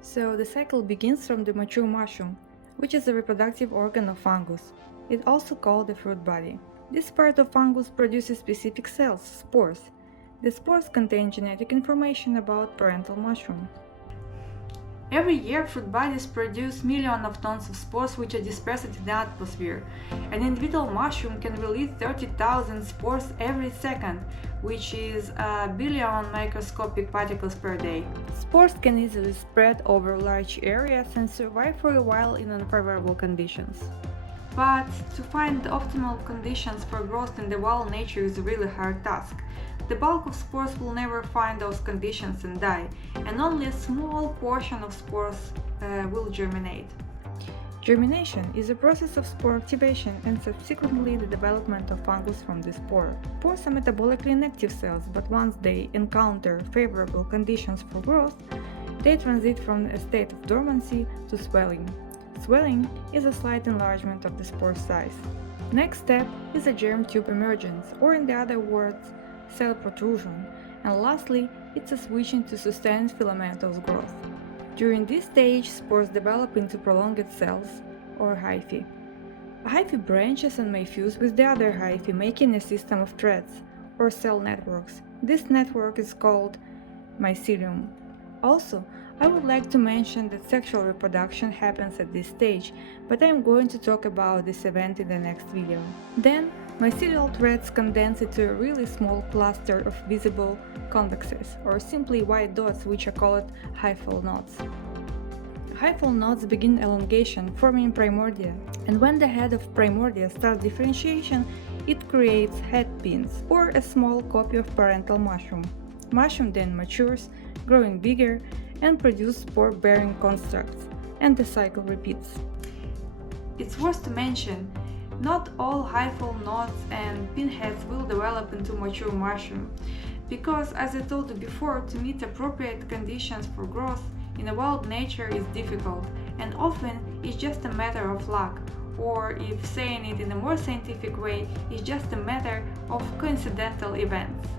So the cycle begins from the mature mushroom, which is the reproductive organ of fungus. It's also called the fruit body. This part of fungus produces specific cells, spores. The spores contain genetic information about parental mushroom. Every year, fruit bodies produce millions of tons of spores which are dispersed in the atmosphere. An individual mushroom can release 30,000 spores every second, which is a billion microscopic particles per day. Spores can easily spread over large areas and survive for a while in unfavorable conditions. But to find the optimal conditions for growth in the wild nature is a really hard task. The bulk of spores will never find those conditions and die, and only a small portion of spores will germinate. Germination is a process of spore activation and subsequently the development of fungus from the spore. Spores are metabolically inactive cells, but once they encounter favorable conditions for growth, they transit from a state of dormancy to swelling. Swelling is a slight enlargement of the spore size. Next step is a germ tube emergence, or in the other words, cell protrusion, and lastly, it's a switching to sustained filamentous growth. During this stage, spores develop into prolonged cells, or hyphae. A hyphae branches and may fuse with the other hyphae, making a system of threads, or cell networks. This network is called mycelium. Also, I would like to mention that sexual reproduction happens at this stage, but I am going to talk about this event in the next video. Then, mycelial threads condense into a really small cluster of visible convexes, or simply white dots which are called hyphal knots. Hyphal knots begin elongation, forming primordia, and when the head of primordia starts differentiation, it creates head pins, or a small copy of parental mushroom. Mushroom then matures, growing bigger, and produce spore-bearing constructs, and the cycle repeats. It's worth to mention, not all hyphal knots and pinheads will develop into mature mushroom, because as I told you before, to meet appropriate conditions for growth in a wild nature is difficult, and often it's just a matter of luck, or if saying it in a more scientific way, it's just a matter of coincidental events.